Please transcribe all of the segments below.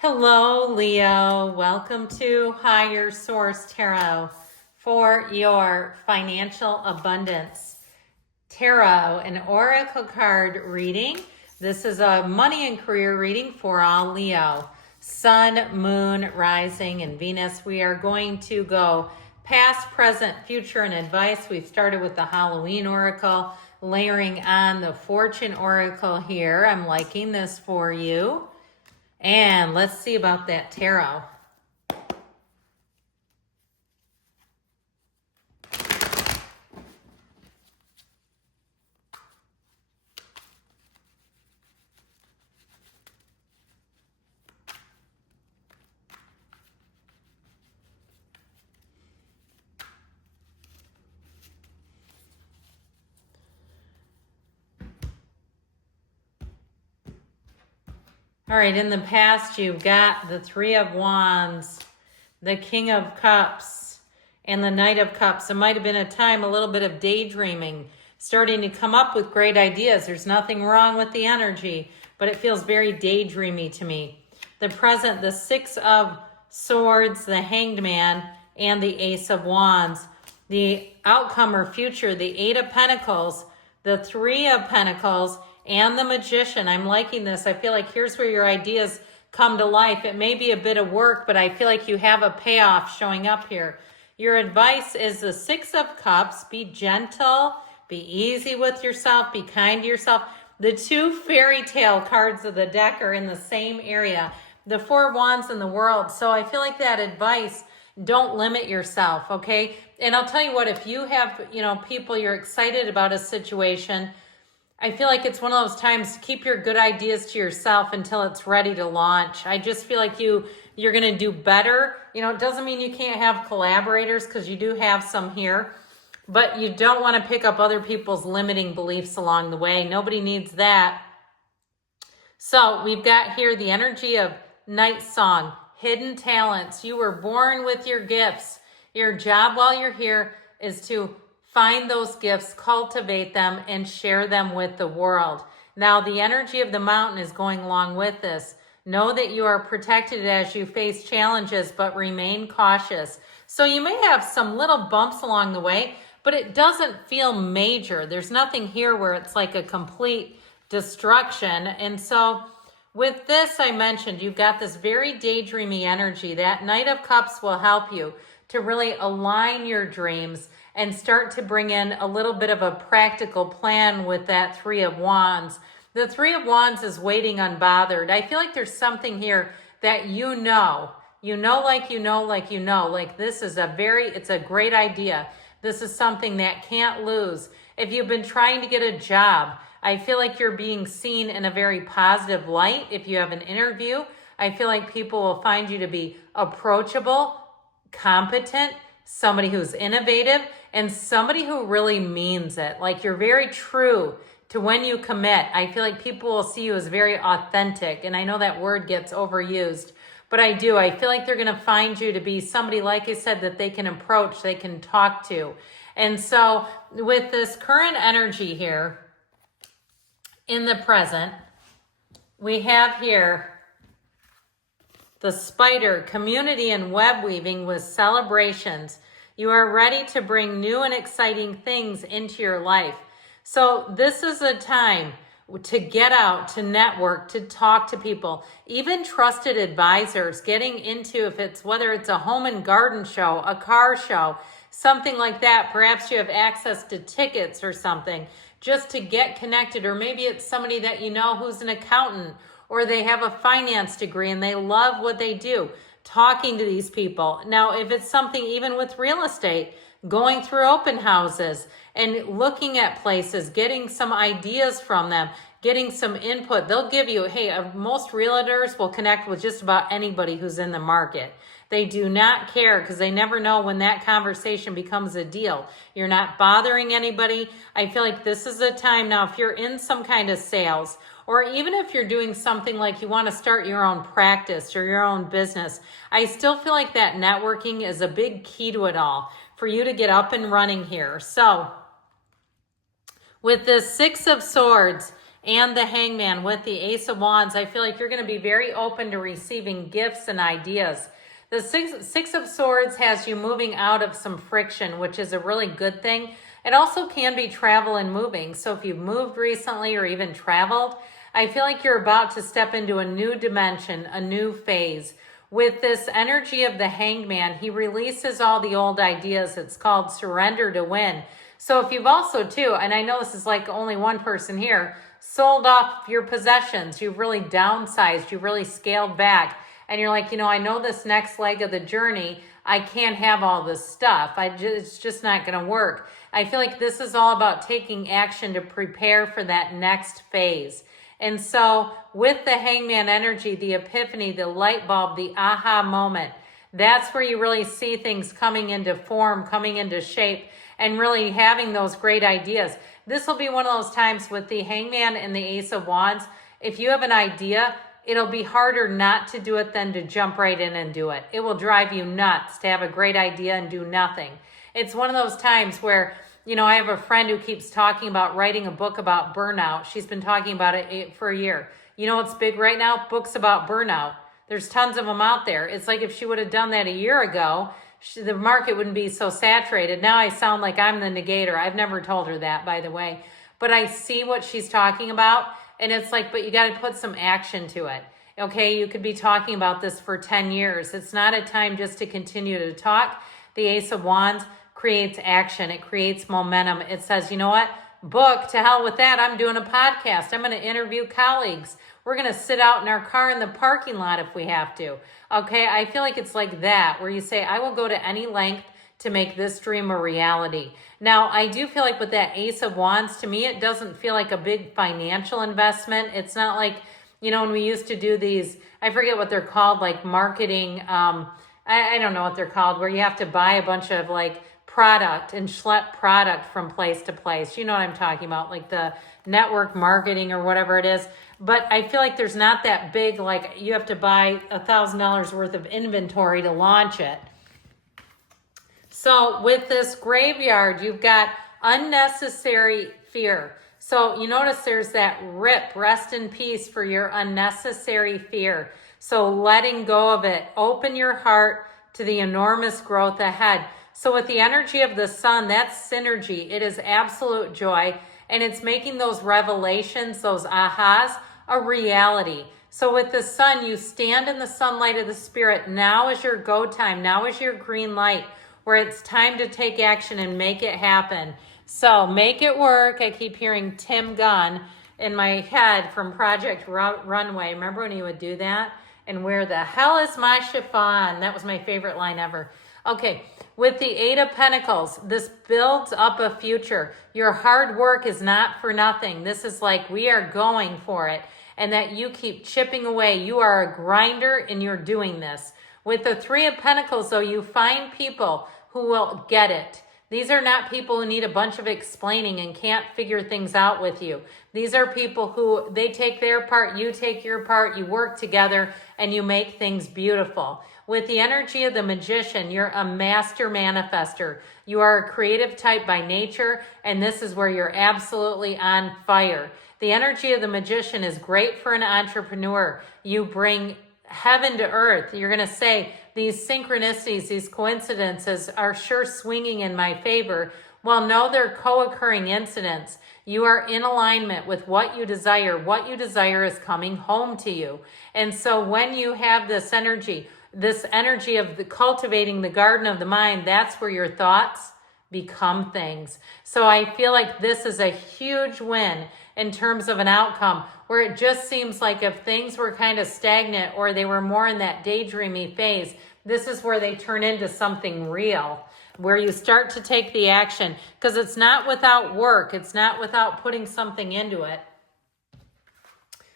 Hello, Leo. Welcome to Higher Source Tarot for your financial abundance tarot and oracle card reading. This is a money and career reading for all Leo. Sun, moon, rising, and Venus. We are going to go past, present, future, and advice. We've started with the Halloween oracle, layering on the fortune oracle here. I'm liking this for you. And let's see about that tarot. All right, in the past, you've got the Three of Wands, the King of Cups, and the Knight of Cups. It might have been a time, a little bit of daydreaming, starting to come up with great ideas. There's nothing wrong with the energy, but it feels very daydreamy to me. The present, the Six of Swords, the Hanged Man, and the Ace of Wands. The outcome or future, the Eight of Pentacles, the Three of Pentacles, and the Magician. I'm liking this. I feel like here's where your ideas come to life. It may be a bit of work, but I feel like you have a payoff showing up here. Your advice is the Six of Cups. Be gentle, be easy with yourself, be kind to yourself. The two fairy tale cards of the deck are in the same area. The Four of Wands and the World. So I feel like that advice, don't limit yourself, okay? And I'll tell you what, if you have, people you're excited about a situation, I feel like it's one of those times to keep your good ideas to yourself until it's ready to launch. I just feel like you're going to do better. It doesn't mean you can't have collaborators, because you do have some here, but you don't want to pick up other people's limiting beliefs along the way. Nobody needs that. So we've got here the energy of Night Song, hidden talents. You were born with your gifts. Your job while you're here is to find those gifts, cultivate them, and share them with the world. Now, the energy of the mountain is going along with this. Know that you are protected as you face challenges, but remain cautious. So you may have some little bumps along the way, but it doesn't feel major. There's nothing here where it's like a complete destruction. And so with this, I mentioned, you've got this very daydreamy energy. That Knight of Cups will help you to really align your dreams and start to bring in a little bit of a practical plan with that Three of Wands. The Three of Wands is waiting unbothered. I feel like there's something here that like this is it's a great idea. This is something that can't lose. If you've been trying to get a job, I feel like you're being seen in a very positive light. If you have an interview, I feel like people will find you to be approachable, competent, somebody who's innovative, and somebody who really means it. Like, you're very true to when you commit. I feel like people will see you as very authentic. And I know that word gets overused, but I do. I feel like they're going to find you to be somebody, like I said, that they can approach, they can talk to. And so with this current energy here in the present, we have here the Spider, community and web weaving with celebrations. You are ready to bring new and exciting things into your life. So this is a time to get out, to network, to talk to people, even trusted advisors, getting into, whether it's a home and garden show, a car show, something like that. Perhaps you have access to tickets or something, just to get connected. Or maybe it's somebody that you know who's an accountant, or they have a finance degree and they love what they do. Talking to these people. Now, if it's something even with real estate, going through open houses and looking at places, getting some ideas from them, getting some input. They'll give you, most realtors will connect with just about anybody who's in the market. They do not care, because they never know when that conversation becomes a deal. You're not bothering anybody. I feel like this is a time now, if you're in some kind of sales, or even if you're doing something like you want to start your own practice or your own business, I still feel like that networking is a big key to it all for you to get up and running here. So with this Six of Swords and the Hangman with the Ace of Wands, I feel like you're going to be very open to receiving gifts and ideas. The Six of Swords has you moving out of some friction, which is a really good thing. It also can be travel and moving. So if you've moved recently or even traveled, I feel like you're about to step into a new dimension, a new phase. With this energy of the Hangman, he releases all the old ideas. It's called surrender to win. So if you've also too, and I know this is like only one person here, sold off your possessions, you've really downsized, you've really scaled back, and you're like, I know this next leg of the journey, I can't have all this stuff. It's just not going to work. I feel like this is all about taking action to prepare for that next phase. And so with the Hangman energy, the epiphany, the light bulb, the aha moment, that's where you really see things coming into form, coming into shape, and really having those great ideas. This will be one of those times with the Hangman and the Ace of Wands. If you have an idea, it'll be harder not to do it than to jump right in and do it. It will drive you nuts to have a great idea and do nothing. It's one of those times where, I have a friend who keeps talking about writing a book about burnout. She's been talking about it for a year. You know what's big right now? Books about burnout. There's tons of them out there. It's like if she would have done that a year ago, the market wouldn't be so saturated. Now I sound like I'm the negator. I've never told her that, by the way. But I see what she's talking about, and it's like, but you got to put some action to it. Okay, you could be talking about this for 10 years. It's not a time just to continue to talk. The Ace of Wands creates action. It creates momentum. It says, you know what? Book, to hell with that. I'm doing a podcast. I'm going to interview colleagues. We're going to sit out in our car in the parking lot if we have to. Okay, I feel like it's like that, where you say, I will go to any length to make this dream a reality. Now, I do feel like with that Ace of Wands, to me, it doesn't feel like a big financial investment. It's not like, when we used to do these, I forget what they're called, like marketing, I don't know what they're called, where you have to buy a bunch of like product and schlep product from place to place. You know what I'm talking about, like the network marketing or whatever it is. But I feel like there's not that big, like you have to buy $1,000 worth of inventory to launch it. So with this graveyard, you've got unnecessary fear. So you notice there's that rip, rest in peace for your unnecessary fear. So letting go of it, open your heart to the enormous growth ahead. So with the energy of the sun, that's synergy. It is absolute joy, and it's making those revelations, those ahas, a reality. So with the sun, you stand in the sunlight of the spirit. Now is your go time. Now is your green light, where it's time to take action and make it happen. So make it work. I keep hearing Tim Gunn in my head from Project Runway. Remember when he would do that? And where the hell is my chiffon? That was my favorite line ever. Okay, with the Eight of Pentacles, this builds up a future. Your hard work is not for nothing. This is like we are going for it, and that you keep chipping away. You are a grinder and you're doing this. With the Three of Pentacles, though, you find people who will get it. These are not people who need a bunch of explaining and can't figure things out with you. These are people who, they take their part, you take your part, you work together, and you make things beautiful. With the energy of the Magician, you're a master manifester. You are a creative type by nature, and this is where you're absolutely on fire. The energy of the Magician is great for an entrepreneur. You bring heaven to earth. You're going to say, these synchronicities, these coincidences are sure swinging in my favor. Well, no, they're co-occurring incidents. You are in alignment with what you desire. What you desire is coming home to you. And so when you have this energy of cultivating the garden of the mind, that's where your thoughts become things. So I feel like this is a huge win in terms of an outcome, where it just seems like if things were kind of stagnant or they were more in that daydreamy phase, this is where they turn into something real, where you start to take the action, because it's not without work. It's not without putting something into it.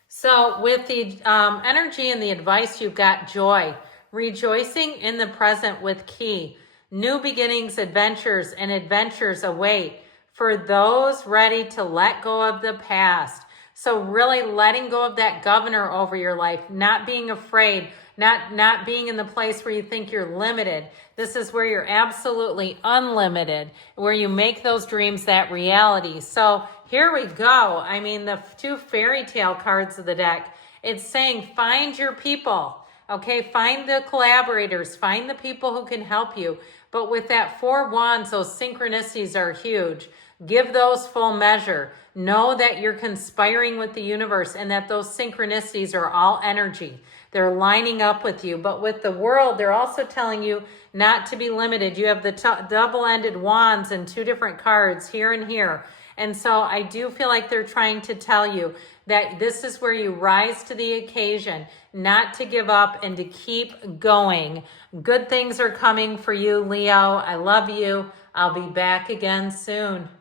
So with the energy and the advice, you've got joy, rejoicing in the present with key. New beginnings, adventures, and adventures await for those ready to let go of the past. So really letting go of that governor over your life, not being afraid, not being in the place where you think you're limited. This is where you're absolutely unlimited, where you make those dreams that reality. So here we go. I mean, the two fairy tale cards of the deck, it's saying find your people. Okay, find the collaborators, find the people who can help you. But with that 4 wands, those synchronicities are huge. Give those full measure. Know that you're conspiring with the universe and that those synchronicities are all energy. They're lining up with you. But with the world, they're also telling you not to be limited. You have the double-ended wands and 2 different cards here and here. And so I do feel like they're trying to tell you that this is where you rise to the occasion, not to give up and to keep going. Good things are coming for you, Leo. I love you. I'll be back again soon.